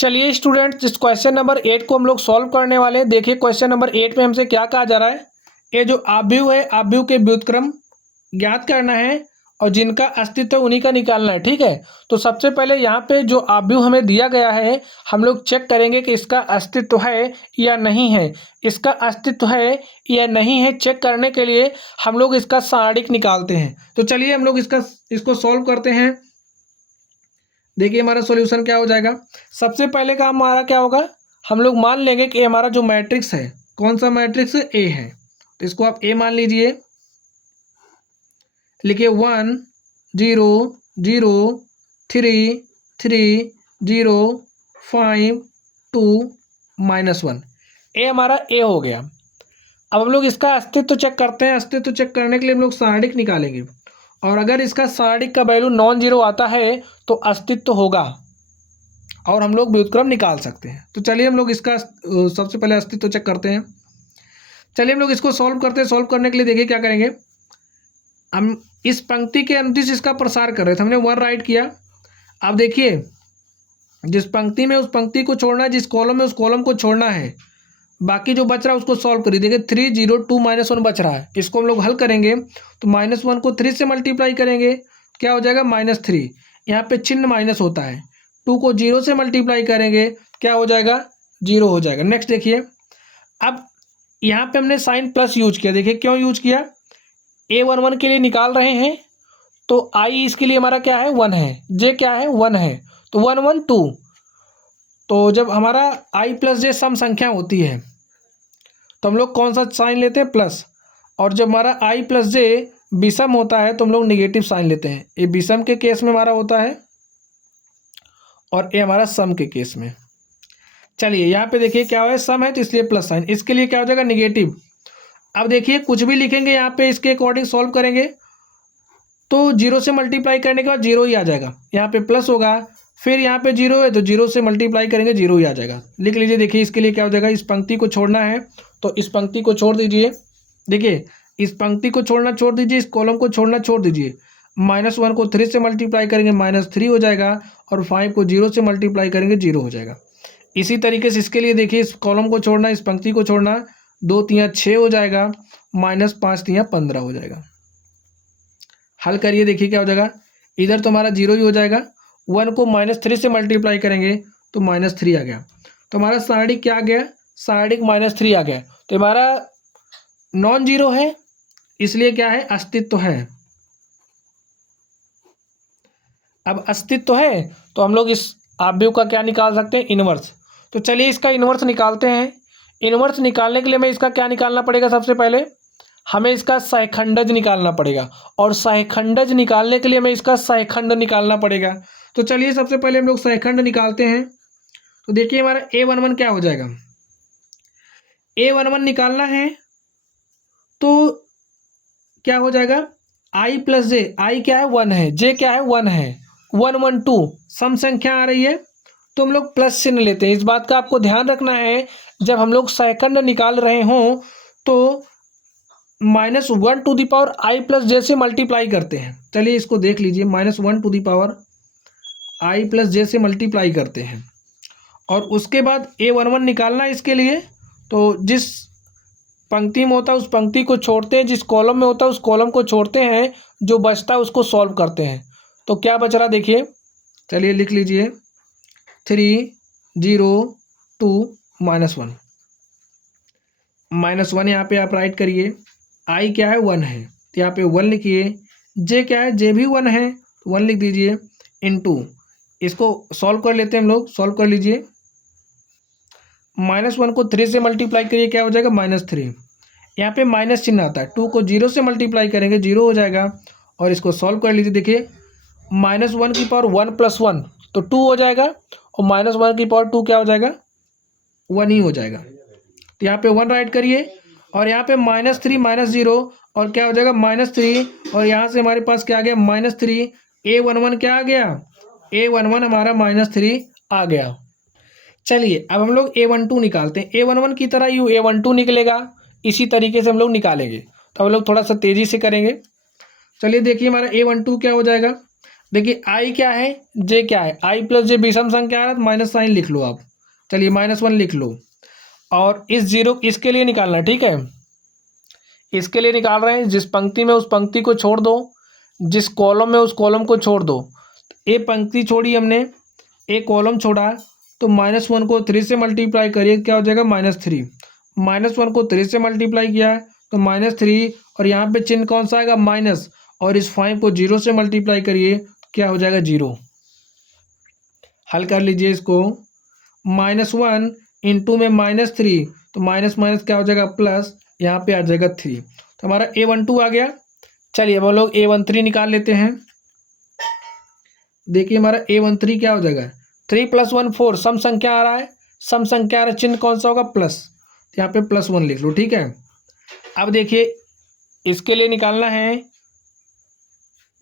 चलिए स्टूडेंट, इस question number 8 को हम लोग सॉल्व करने वाले हैं। देखिए क्वेश्चन नंबर 8 में हमसे क्या कहा जा रहा है। ये जो आव्यूह है, आव्यूह के व्युत्क्रम ज्ञात करना है और जिनका अस्तित्व उन्हीं का निकालना है। ठीक है, तो सबसे पहले यहाँ पे जो आव्यूह हमें दिया गया है, हम लोग चेक करेंगे कि इसका अस्तित्व है या नहीं है। इसका अस्तित्व है या नहीं है, चेक करने के लिए हम लोग इसका सारणिक निकालते हैं। तो चलिए हम लोग इसको सॉल्व करते हैं। देखिए हमारा सॉल्यूशन क्या हो जाएगा। सबसे पहले काम हमारा क्या होगा, हम लोग मान लेंगे कि हमारा जो मैट्रिक्स है, कौन सा मैट्रिक्स, ए है। तो इसको आप ए मान लीजिए। लिखिए 1 0 0 3 3 0 5 2 -1। ए हमारा ए हो गया। अब हम लोग इसका अस्तित्व चेक करते हैं। अस्तित्व चेक करने के लिए हम लोग सारणिक निकालेंगे और अगर इसका सारणिक का वैल्यू नॉन जीरो आता है तो अस्तित्व होगा और हम लोग व्युत्क्रम निकाल सकते हैं। तो चलिए हम लोग इसका सबसे पहले अस्तित्व चेक करते हैं। चलिए हम लोग इसको सॉल्व करते हैं। सॉल्व करने के लिए देखिए क्या करेंगे। हम इस पंक्ति के अनुदिश इसका प्रसार कर रहे थे, हमने 1 राइट किया। अब देखिए जिस पंक्ति में उस पंक्ति को छोड़ना है, जिस कॉलम में उस कॉलम को छोड़ना है, बाकी जो बच रहा है उसको सॉल्व करिए। देखिए 3 0 2 -1 बच रहा है, इसको हम लोग हल करेंगे तो -1 को 3 से मल्टीप्लाई करेंगे, क्या हो जाएगा -3। यहाँ पे चिन्ह माइनस होता है। 2 को 0 से मल्टीप्लाई करेंगे, क्या हो जाएगा, 0 हो जाएगा। नेक्स्ट देखिए, अब यहाँ पे हमने साइन प्लस यूज किया। देखिए क्यों यूज किया, A11 के लिए निकाल रहे हैं तो आई इसके लिए हमारा क्या है, 1 है, जे क्या है, 1 है, तो 1 1 2। तो जब हमारा आई प्लस जे सम संख्या होती है तो हम लोग कौन सा साइन लेते हैं, प्लस। और जब हमारा आई प्लस जे विषम होता है तो हम लोग निगेटिव साइन लेते हैं। ये विषम के केस में हमारा होता है और ये हमारा सम के केस में। चलिए यहाँ पे देखिए क्या है, सम है तो इसलिए प्लस साइन, इसके लिए क्या हो जाएगा, निगेटिव। अब देखिए कुछ भी लिखेंगे यहाँ पे, इसके अकॉर्डिंग सॉल्व करेंगे तो 0 से मल्टीप्लाई करने के बाद 0 ही आ जाएगा। यहाँ पे प्लस होगा, फिर यहाँ पे 0 है तो 0 से मल्टीप्लाई करेंगे 0 ही आ जाएगा। लिख लीजिए। देखिए इसके लिए क्या हो जाएगा, इस पंक्ति को छोड़ना है तो इस पंक्ति को छोड़ दीजिए। देखिए इस पंक्ति को छोड़ना छोड़ दीजिए, इस कॉलम को छोड़ना छोड़ दीजिए। -1 को 3 से मल्टीप्लाई करेंगे -3 हो जाएगा और 5 को 0 से मल्टीप्लाई करेंगे 0 हो जाएगा। इसी तरीके से इसके लिए देखिए, इस कॉलम को छोड़ना, इस पंक्ति को छोड़ना, 2 3 6 हो जाएगा, -5 3 15 हो जाएगा। हल करिए, देखिए क्या हो जाएगा, इधर तो हमारा 0 ही हो जाएगा। 1 को -3 से मल्टीप्लाई करेंगे तो -3 आ गया। तो हमारा सारणिक क्या आ गया, सारणिक -3 आ गया। तो हमारा नॉन जीरो है, इसलिए क्या है, अस्तित्व है। अब अस्तित्व है तो हम लोग इस आव्यूह का क्या निकाल सकते हैं, इनवर्स। तो चलिए इसका इनवर्स निकालते हैं। इनवर्स निकालने के लिए हमें इसका क्या निकालना पड़ेगा, सबसे पहले हमें इसका सहखंडज निकालना पड़ेगा और सहखंडज निकालने के लिए हमें इसका सहखंड निकालना पड़ेगा। तो चलिए सबसे पहले हम लोग सहखंड निकालते हैं। तो देखिए हमारा A11 क्या हो जाएगा, A11 निकालना है तो क्या हो जाएगा, आई प्लस जे, आई क्या है, 1 है, जे क्या है, 1 है, 1 1 2 सम संख्या आ रही है तो हम लोग प्लस चिन्ह लेते हैं। इस बात का आपको ध्यान रखना है, जब हम लोग सहखंड निकाल रहे हों तो -1 to the power I plus j से मल्टीप्लाई करते हैं। चलिए इसको देख लीजिए, -1 to the power I plus j से मल्टीप्लाई करते हैं और उसके बाद A11 निकालना है इसके लिए। तो जिस पंक्ति में होता है उस पंक्ति को छोड़ते हैं, जिस कॉलम में होता है उस कॉलम को छोड़ते हैं, जो बचता है उसको सॉल्व करते हैं। तो क्या बच रहा देखिए, चलिए लिख लीजिए, 3 0 2 -1। -1 यहाँ पे आप राइट करिए। आई क्या है, 1 है तो यहाँ पे 1 लिखिए। जे क्या है, जे भी 1 है, 1 लिख दीजिए, इनटू इसको सॉल्व कर लेते हैं हम लोग। सॉल्व कर लीजिए, -1 को 3 से मल्टीप्लाई करिए, क्या हो जाएगा, -3। यहाँ पे माइनस चिन्ह आता है, 2 को 0 से मल्टीप्लाई करेंगे 0 हो जाएगा और इसको सॉल्व कर लीजिए। देखिए -1 की पावर 1 + 1 तो 2 हो जाएगा और -1 की पावर 2 क्या हो जाएगा, 1 ही हो जाएगा। तो यहाँ पे 1 राइट करिए और यहाँ पे -3 -0 और क्या हो जाएगा, -3 और यहाँ से हमारे पास क्या आ गया, -3। A11 क्या आ गया, A11 हमारा -3 आ गया। चलिए अब हम लोग A12 निकालते हैं। A11 की तरह यू A12 निकलेगा, इसी तरीके से हम लोग निकालेंगे। तो हम लोग थोड़ा सा तेज़ी से करेंगे। चलिए देखिए हमारा A12 क्या हो जाएगा। देखिए आई क्या है, जे क्या है, आई प्लस जे विषम संख्या है तो माइनस साइन लिख लो आप। चलिए -1 लिख लो। और इस जीरो इसके लिए निकालना है, ठीक है, इसके लिए निकाल रहे हैं। जिस पंक्ति में उस पंक्ति को छोड़ दो, जिस कॉलम में उस कॉलम को छोड़ दो। ए पंक्ति छोड़ी हमने, ए कॉलम छोड़ा, तो -1 को 3 से मल्टीप्लाई करिए, क्या हो जाएगा -3। -1 को 3 से मल्टीप्लाई किया तो -3, और यहाँ पे चिन्ह कौन सा आएगा, माइनस, और इस 5 को 0 से मल्टीप्लाई करिए, क्या हो जाएगा 0। हल कर लीजिए इसको। -1 इंटू में -3, तो माइनस माइनस क्या हो जाएगा प्लस, यहाँ पे आ जाएगा 3, तो हमारा A12 आ गया। चलिए अब हम लोग A13 निकाल लेते हैं। देखिए हमारा A13 क्या हो जाएगा, 3 + 1 4, सम संख्या आ रहा है, सम संख्या आ रहा है, चिन्ह कौन सा होगा, प्लस, तो यहाँ पे +1 लिख लो, ठीक है। अब देखिए इसके लिए निकालना है,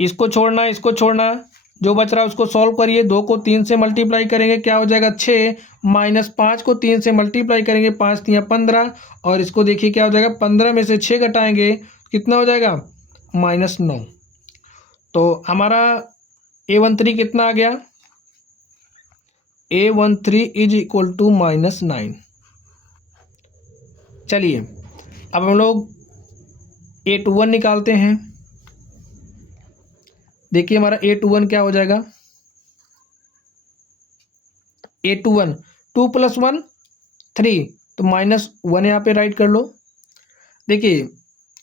इसको छोड़ना, इसको छोड़ना, जो बच रहा है उसको सॉल्व करिए। 2 को 3 से मल्टीप्लाई करेंगे, क्या हो जाएगा 6, -5 को 3 से मल्टीप्लाई करेंगे, 5 3 15, और इसको देखिए क्या हो जाएगा, 15 में से 6 घटाएंगे, कितना हो जाएगा, -9। तो हमारा A13 कितना आ गया, A13 = -9। चलिए अब हम लोग A21 निकालते हैं। देखिए हमारा A21 क्या हो जाएगा, A21 2 + 1 3, तो -1 यहाँ पे राइट कर लो। देखिए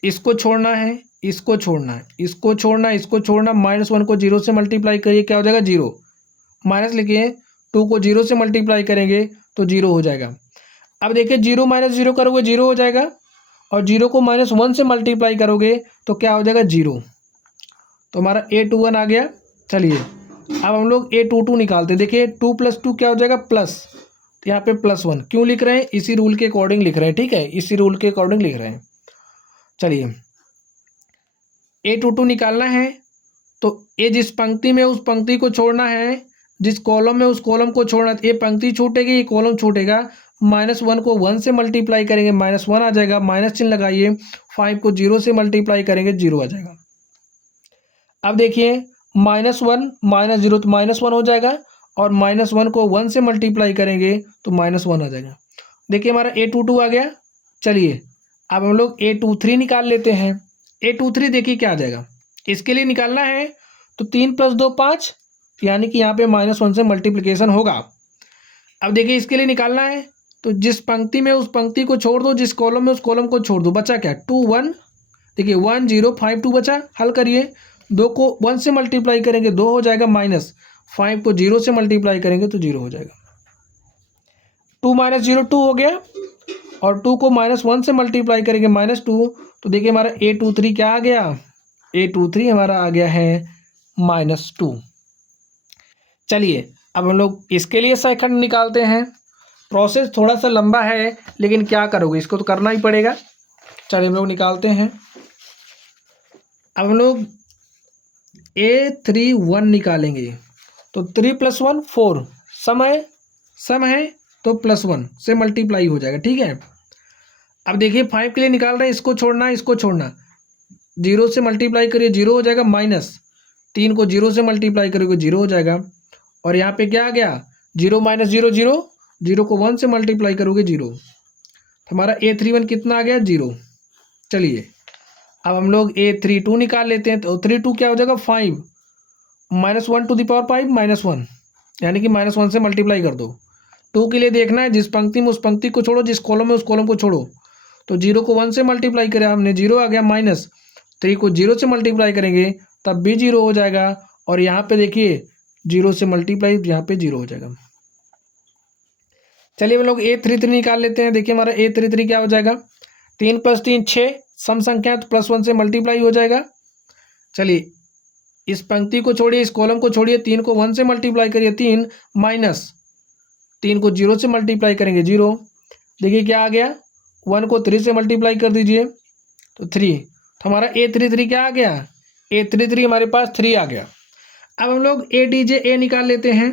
इसको छोड़ना है, इसको छोड़ना है, इसको छोड़ना, इसको छोड़ना, -1 को 0 से मल्टीप्लाई करिए, क्या हो जाएगा 0, माइनस लिखिए, 2 को 0 से मल्टीप्लाई करेंगे तो 0 हो जाएगा। अब देखिए 0 - 0 करोगे 0 हो जाएगा, और 0 को -1 से मल्टीप्लाई करोगे तो क्या हो जाएगा 0, तो हमारा A21 आ गया। चलिए अब हम लोग A22 निकालते हैं। देखिए 2 + 2 क्या हो जाएगा, प्लस, तो यहाँ पे +1 क्यों लिख रहे हैं, इसी रूल के अकॉर्डिंग लिख रहे हैं, ठीक है, इसी रूल के अकॉर्डिंग लिख रहे हैं। चलिए A22 निकालना है, तो ए जिस पंक्ति में उस पंक्ति को छोड़ना है, जिस कॉलम में उस कॉलम को छोड़ना है, ये पंक्ति छूटेगी, ये कॉलम छूटेगा। -1 को 1 से मल्टीप्लाई करेंगे, -1 आ जाएगा, माइनस चिन्ह लगाइए, 5 को 0 से मल्टीप्लाई करेंगे, 0 आ जाएगा। अब देखिए -1 -0 तो -1 हो जाएगा, और -1 को 1 से मल्टीप्लाई करेंगे तो -1 आ जाएगा। देखिए हमारा A22 आ गया। चलिए अब हम लोग A23 निकाल लेते हैं। A23 देखिए क्या आ जाएगा, इसके लिए निकालना है तो 3 + 2 5, यानी कि यहाँ पे -1 से मल्टीप्लिकेशन होगा। अब देखिए इसके लिए निकालना है, तो जिस पंक्ति में उस पंक्ति को छोड़ दो, जिस कॉलम में उस कॉलम को छोड़ दो, बचा क्या 2 1, देखिए 1 0 5 2 बचा। हल करिए, 2 को 1 से मल्टीप्लाई करेंगे 2 हो जाएगा, -5 को 0 से मल्टीप्लाई करेंगे तो 0 हो जाएगा। 2 - 0 2 हो गया, और 2 को -1 से मल्टीप्लाई करेंगे -2, तो देखिए हमारा A23 क्या आ गया, A23 हमारा आ गया है -2। चलिए अब हम लोग इसके लिए सेकंड निकालते हैं। प्रोसेस थोड़ा सा लंबा है, लेकिन क्या करोगे, इसको तो करना ही पड़ेगा। चलिए हम लोग निकालते हैं। अब हम लोग A31 निकालेंगे, तो 3 + 1 4, सम है तो +1 से मल्टीप्लाई हो जाएगा, ठीक है। अब देखिए 5 के लिए निकाल रहे हैं, इसको छोड़ना, इसको छोड़ना, 0 से मल्टीप्लाई करिए 0 हो जाएगा, -3 को 0 से मल्टीप्लाई करोगे 0 हो जाएगा, और यहाँ पे क्या आ गया 0 - 0 0, 0 को 1 से मल्टीप्लाई करोगे 0, तो हमारा A31 कितना आ गया 0। चलिए अब हम लोग A32 निकाल लेते हैं, तो 32 क्या हो जाएगा 5, -1 to the power 5 -1, यानी कि -1 से मल्टीप्लाई कर दो। 2 के लिए देखना है, जिस पंक्ति में उस पंक्ति को छोड़ो, जिस कॉलम में उस कॉलम को छोड़ो, तो 0 को 1 से मल्टीप्लाई करें हमने, 0 आ गया, -3 को 0 से मल्टीप्लाई करेंगे तब भी 0 हो जाएगा, और यहाँ पे देखिए 0 से मल्टीप्लाई, यहाँ पे 0 हो जाएगा। चलिए हम लोग A33 निकाल लेते हैं। देखिए हमारा A33 क्या हो जाएगा, 3 + 3 6, सम संख्या तो +1 से मल्टीप्लाई हो जाएगा। चलिए इस पंक्ति को छोड़िए, इस कॉलम को छोड़िए, 3 को 1 से मल्टीप्लाई करिए 3, -3 को 0 से मल्टीप्लाई करेंगे 0, देखिए क्या आ गया, 1 को 3 से मल्टीप्लाई कर दीजिए तो 3, तो हमारा A33 क्या आ गया, A33 हमारे पास 3 आ गया। अब हम लोग A निकाल लेते हैं।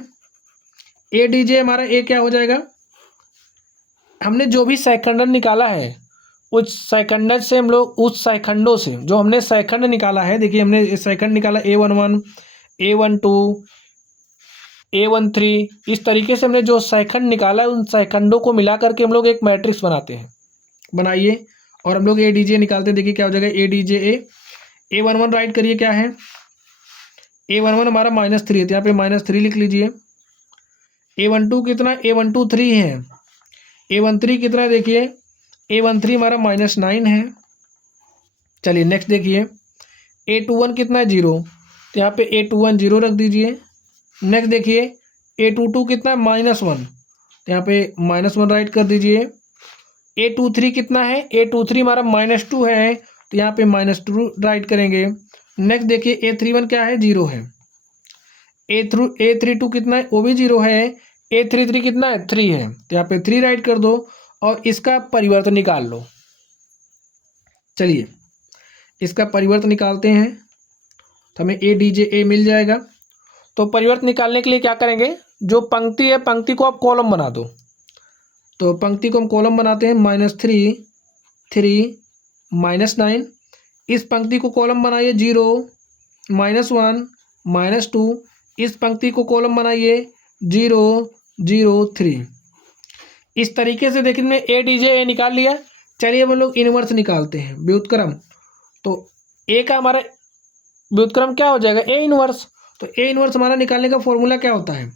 A हमारा A क्या हो जाएगा, हमने जो भी सेकंडर निकाला है, उस सेकंडर से हम लोग, उस सेकंडों से जो हमने सेकंड निकाला है, देखिए हमने सेकंड निकाला A11, A12 A13, इस तरीके से हमने जो सेकंड निकाला है उन सेकंडों को मिला करके हम लोग एक मैट्रिक्स बनाते हैं। बनाइए और हम लोग ए डी जे निकालते हैं। देखिए क्या हो जाएगा, A D J A11 right करिए, क्या है A11 हमारा -3 है, तो यहाँ पे -3 लिख लीजिए। A12 कितना, A12 3 है। A13 कितना है देखिए, A13 हमारा -9 है। चलिए नेक्स्ट देखिए, A21 कितना है 0, तो यहाँ पे A21 0 रख दीजिए। नेक्स्ट देखिए A22 कितना है -1, तो यहाँ पे -1 राइट कर दीजिए। A23 कितना है, A23 हमारा -2 है, तो यहाँ पे -2 राइट करेंगे। नेक्स्ट देखिए A31 क्या है, 0 है। A32 कितना है, वो भी 0 है। A33 कितना है, 3 है, तो यहाँ पे 3 राइट कर दो और इसका परिवर्तन निकाल लो। चलिए इसका परिवर्तन निकालते हैं, तो हमें A मिल जाएगा। तो परिवर्तन निकालने के लिए क्या करेंगे, जो पंक्ति है पंक्ति को आप कॉलम बना दो। तो पंक्ति को हम कॉलम बनाते हैं, -3 3 -9। इस पंक्ति को कॉलम बनाइए 0 -1 -2। इस पंक्ति को कॉलम बनाइए 0 0 3। इस तरीके से देखिए हमने A निकाल लिया। चलिए अब हम लोग इनवर्स निकालते हैं, व्युत्क्रम। तो ए का हमारा व्युत्क्रम क्या हो जाएगा, A इनवर्स। तो A इनवर्स हमारा निकालने का फॉर्मूला क्या होता है,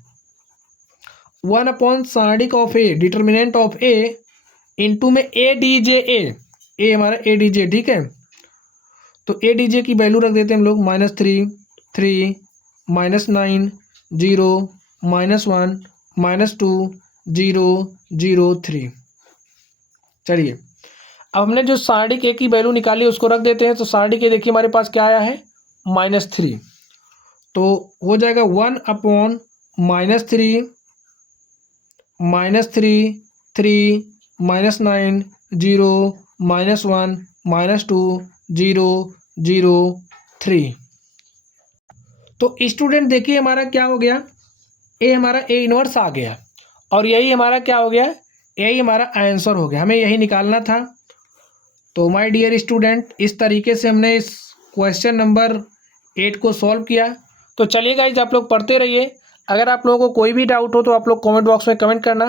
1/सारणिक of A, determinant of A into में ADJ। ए हमारा ADJ, ठीक है। तो ADJ की वैल्यू रख देते हैं हम लोग, -3 3 -9 0 -1 -2 0 0 3। चलिए अब हमने जो सारणिक A की वैल्यू निकाली उसको रख देते हैं। तो सारणिक A देखिए हमारे पास क्या आया है, -3। तो हो जाएगा 1/-3 -3 3 -9 0 -1 -2 0 0 3। तो स्टूडेंट देखिए हमारा क्या हो गया, हमारा A इनवर्स आ गया और यही हमारा क्या हो गया, यही हमारा आंसर हो गया। हमें यही निकालना था। तो माय डियर स्टूडेंट, इस तरीके से हमने इस क्वेश्चन नंबर 8 को सॉल्व किया। तो चलिए गाइज आप लोग पढ़ते रहिए। अगर आप लोगों को कोई भी डाउट हो तो आप लोग कमेंट बॉक्स में कमेंट करना।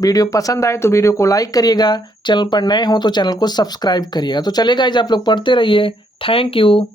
वीडियो पसंद आए तो वीडियो को लाइक करिएगा, चैनल पर नए हो तो चैनल को सब्सक्राइब करिएगा। तो चलिए गाइज आप लोग पढ़ते रहिए। Thank you.